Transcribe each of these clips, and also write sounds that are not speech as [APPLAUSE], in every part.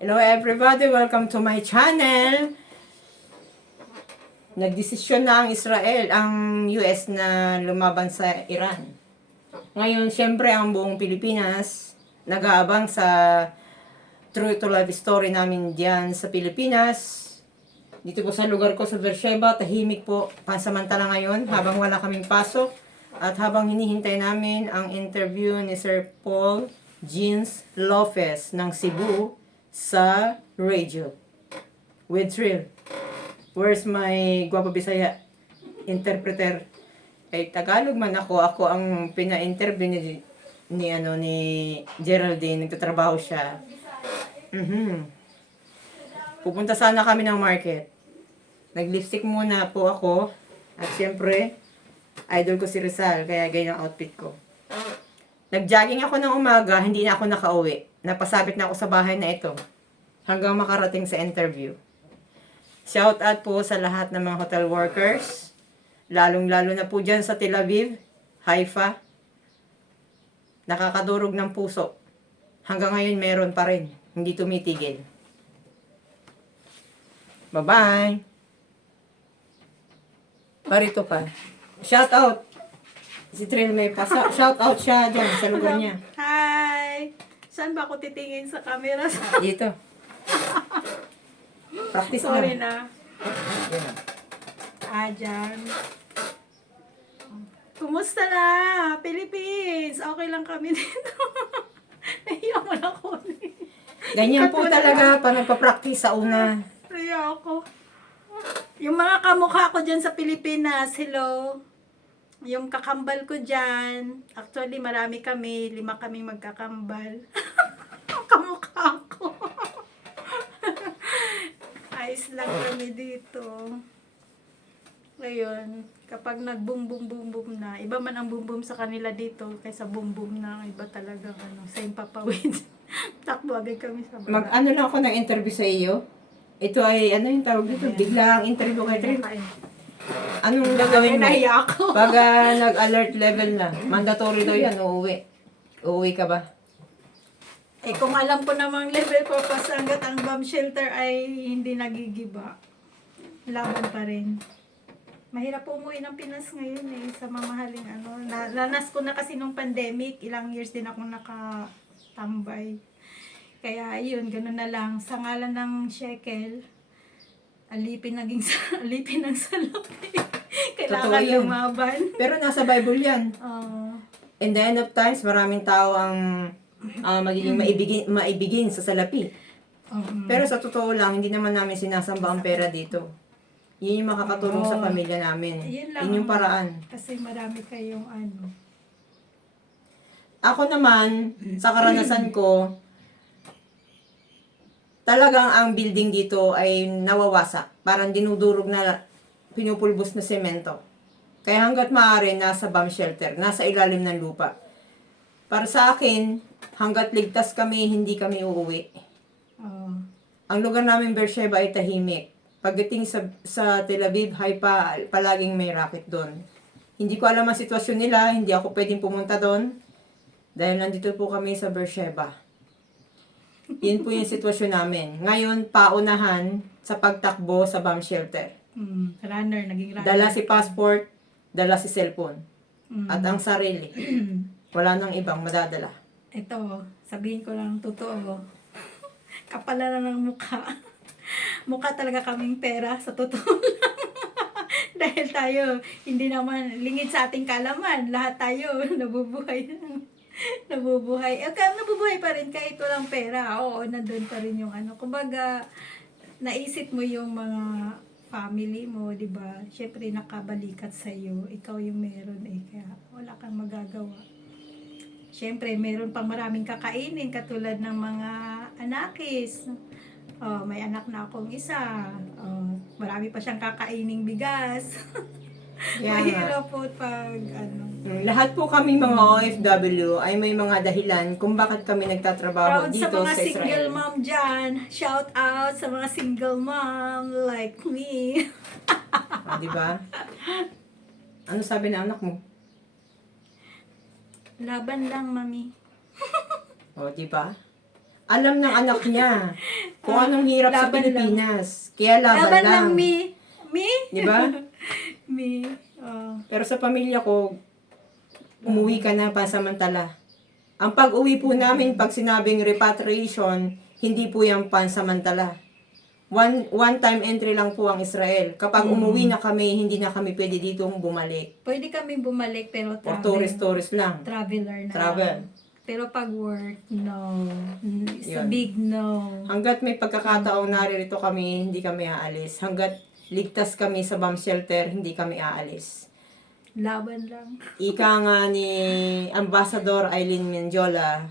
Hello everybody, welcome to my channel. Nagdesisyon na ang Israel, ang US na lumaban sa Iran. Ngayon, syempre ang buong Pilipinas nag-aabang sa true to life story namin diyan sa Pilipinas. Dito po sa lugar ko sa Beersheba, tahimik po pansamantala ngayon habang wala kaming pasok at habang hinihintay namin ang interview ni Sir Paul Jeans Lopez ng Cebu sa radio with thrill. Where's my Guapo Bisaya interpreter? Ay Tagalog man ako, ako ang pina-interview ni, ni ano ni Geraldine, nagtatrabaho siya. Mhm. Pupunta sana kami ng market. Nag-lipstick muna po ako. At syempre, idol ko si Rizal, kaya ganyan ang outfit ko. Nag-jogging ako ng umaga, hindi na ako nakauwi. Napasabit na ako sa bahay na ito. Hanggang makarating sa interview. Shout out po sa lahat ng mga hotel workers. Lalong-lalo na po dyan sa Tel Aviv, Haifa. Nakakadurog ng puso. Hanggang ngayon meron pa rin. Hindi tumitigil. Bye-bye! Parito ka. Shout out! Si Trill may pasa. Shout out siya dyan sa lugar niya. Hi! Saan ba ako titingin sa camera? Dito. Practice Sorry na. na. Ah, dyan. Kumusta na? Philippines! Okay lang kami dito. [LAUGHS] Naiyak mo na ako. Ganyan po talaga pa nagpa-practice sa una. Naiyak ako. Yung mga kamukha ko dyan sa Pilipinas, hello. Yung kakambal ko dyan, actually marami kami, lima kami magkakambal. [LAUGHS] kamukha ko. [LAUGHS] Ayos lang kami dito. Ngayon, kapag nag boom boom boom na, iba man ang boom boom sa kanila dito kaysa boom boom na iba talagang ano, same papawid. [LAUGHS] Takbo agad kami sa baba. Mag-ano lang ako ng interview sa iyo. Ito ay, ano yung tawag dito? Biglang interview kay Trill. Anong gagawin mo? Nahiya ako. Pag ah, nag-alert level na, mandatory daw yan, uuwi. Uuwi ka ba? Eh kung alam ko namang level ko pa hanggat ang bomb shelter ay hindi nagigiba. Laban pa rin. Mahirap po umuwi ng Pinas ngayon eh, sa mamahaling ano. Na, nanas ko na kasi nung pandemic, ilang years din ako nakatambay. Kaya ayun, ganun na lang. Sa ngalan ng shekel, alipin naging sa, [LAUGHS] alipin ng salapi. [LAUGHS] Kailangan yun. lumaban. Pero nasa Bible yan. Oo. In the end of times, maraming tao ang ah, magiging maibigin, maibigin sa salapi. Oo. Pero sa totoo lang, hindi naman namin sinasamba ang pera dito. Yun yung makakatulong sa pamilya namin. Yun lang. Yun yung paraan. Kasi marami kayong ano. Ako naman, sa karanasan ko, talagang ang building dito ay nawawasak. Parang dinudurog na pinupulbos na semento. Kaya hanggat maaari, nasa bomb shelter, nasa ilalim ng lupa. Para sa akin, hanggat ligtas kami, hindi kami uuwi. Oo. Ang lugar namin, Beersheba, ay tahimik. Pagdating sa, sa Tel Aviv, Haifa, palaging may racket doon. Hindi ko alam ang sitwasyon nila, hindi ako pwedeng pumunta doon. Dahil nandito po kami sa Beersheba. Yun po yung sitwasyon namin. Ngayon, paunahan sa pagtakbo sa bomb shelter. Mm, runner, naging runner. Dala si passport, dala si cellphone. Mm. At ang sarili. [CLEARS THROAT] Wala nang ibang madadala. Ito, sabihin ko lang totoo. [LAUGHS] Kapala lang ng mukha. [LAUGHS] mukha talaga kaming pera sa totoo [LAUGHS] lang. Dahil tayo, hindi naman lingid sa ating kalaman. Lahat tayo nabubuhay. [LAUGHS] nabubuhay. Eh, kaya nabubuhay pa rin kahit walang pera. Oo, nandun pa rin yung ano. Kumbaga, naisip mo yung mga family mo, di ba? Siyempre, nakabalikat sa iyo. Ikaw yung meron eh. Kaya wala kang magagawa. Siyempre, meron pang maraming kakainin katulad ng mga anakis. Oh, may anak na akong isa. Oh, marami pa siyang kakaining bigas. [LAUGHS] Nga. Mahirap po pag ano. Mm, Lahat po kami mga OFW ay may mga dahilan kung bakit kami nagtatrabaho Proud dito sa mga sa single Israel. mom dyan. Shout out sa mga single mom like me. [LAUGHS] Ah, di ba? Ano sabi ng anak mo? Laban lang, mami. [LAUGHS] O, di ba? Alam ng anak niya kung anong hirap sa Laban lang. Pilipinas. Kaya laban, Laban lang. lang, me. Me? Di ba? [LAUGHS] me. Oh. Pero sa pamilya ko, umuwi ka na pansamantala. Ang pag-uwi po namin pag sinabing repatriation, hindi po yung pansamantala. One, one time entry lang po ang Israel. Kapag umuwi na kami, hindi na kami pwede dito bumalik. Pwede kami bumalik pero Or travel. tourist-tourist lang. Traveler na. Travel. Pero pag work, no. It's a Yun. big no. Hanggat may pagkakataong naririto kami, hindi kami aalis. Hanggat ligtas kami sa bomb shelter, hindi kami aalis. Laban lang. Ika nga ni Ambassador Eileen Mendiola,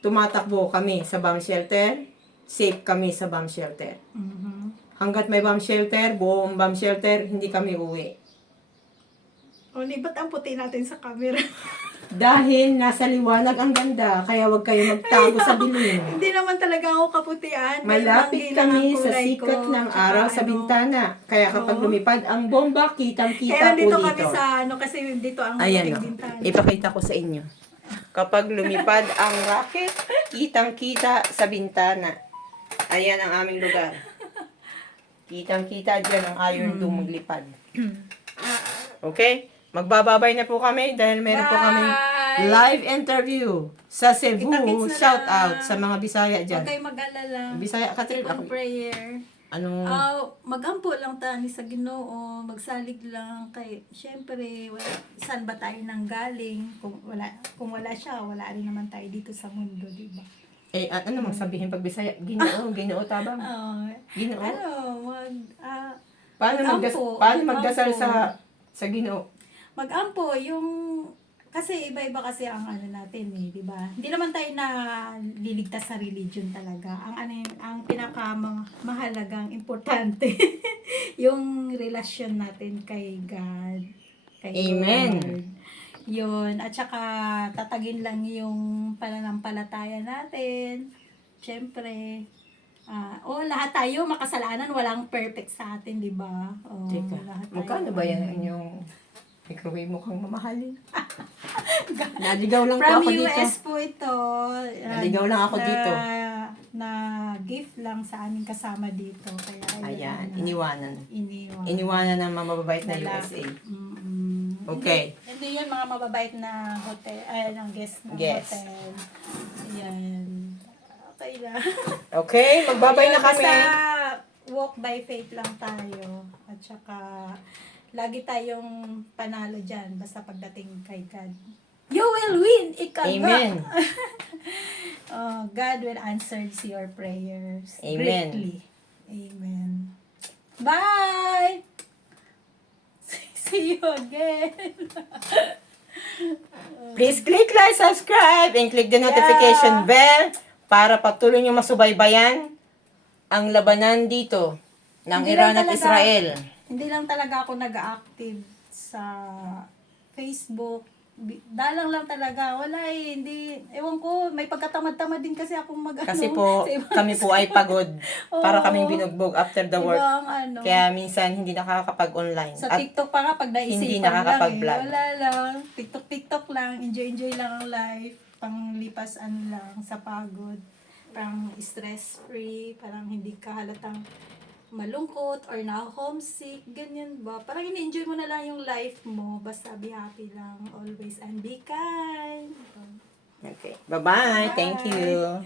tumatakbo kami sa bomb shelter, safe kami sa bomb shelter. Mhm. Hanggat may bomb shelter, buong bomb shelter, hindi kami uwi. O, ni ba't ang puti natin sa camera? [LAUGHS] Dahil nasa liwanag ang ganda, kaya wag kayo magtago sa dilim. Hindi naman talaga ako kaputian. Malapit kami sa sikat ko. ng araw sa ano, bintana. Kaya kapag lumipad ang bomba, kitang-kita Kaya po dito dito. kami sa ano kasi dito ang Ayan maputing o. bintana. Ipakita ko sa inyo. Kapag lumipad ang rocket, kitang-kita sa bintana. Ayan ang aming lugar. Kitang-kita dyan ang Iron Hmm. Dome maglipad. [CLEARS THROAT] Okay? Magbababay na po kami dahil meron po kami Bye! live interview sa Cebu. Kita-kits na Shout lang. out sa mga Bisaya dyan. Huwag kayo mag-alala. Bisaya, Katrin, Keep on ako, prayer. anong... Ah, magampo lang tani sa Ginoo, magsalig lang kay syempre wala saan ba tayo nang galing kung wala kung wala siya, wala rin naman tayo dito sa mundo, di ba? eh, a- ano mang sabihin pag Bisaya? Ginoo, ginoo tabang. [LAUGHS] Ah, Ginoo. ano, mag ah, Paano, magdas Magampo, paano magdasal magampo. sa sa Ginoo? Magampo yung kasi iba-iba kasi ang ano natin eh, 'di ba? Hindi naman tayo na liligtas sa religion talaga. Ang ano ang pinaka ma- mahalagang importante [LAUGHS] yung relasyon natin kay God. Kay Amen. Lord. Yun. At saka tatagin lang yung pananampalataya natin. Siyempre, ah oh, lahat tayo makasalanan, walang perfect sa atin, di ba? Oh, Teka, lahat tayo- magkano ba yan ang inyong microwave mukhang mamahalin? [LAUGHS] Naligaw lang po From ako dito. US po ito. Ah, Naligaw lang ako na, dito. Na gift lang sa aming kasama dito. Kaya Ayan, na, iniwanan. iniwan. Iniwanan ng mga mababait na Lalaki. USA. Mm-mm. Okay. Hindi, hindi yan mga mababait na hotel, ay, ng guest ng Guest. hotel. Ayan. Okay na. [LAUGHS] Okay, magbabay na Ayun, kami. Basta walk by faith lang tayo. At saka, lagi tayong panalo dyan. Basta pagdating kay God. You will win! Ikaw Amen. [LAUGHS] Oh, God will answer your prayers Amen. greatly. Amen. Bye! [LAUGHS] See you again. [LAUGHS] Please click like, subscribe, and click the notification bell para patuloy nyo masubaybayan ang labanan dito ng Hindi Iran at talaga- Israel. Hindi lang talaga ako nag-active sa Facebook. Dalang lang talaga. Wala eh. Hindi, ewan ko, may pagkatamad-tamad din kasi akong mag Kasi [LAUGHS] po, kami po ay pagod para Oo. kaming binugbog after the work. ibang ano. Kaya minsan hindi nakakapag-online. Sa At TikTok pa nga, pag naisipan hindi eh. nakakapag-vlog. Wala lang. TikTok, TikTok lang. Enjoy-enjoy lang ang life. Panglipas ano lang sa pagod. Parang stress-free. Parang hindi ka halatang malungkot or na homesick. Ganyan ba? Parang ini-enjoy mo na lang yung life mo. Basta be happy lang always and be kind. Okay. Bye-bye. Thank you.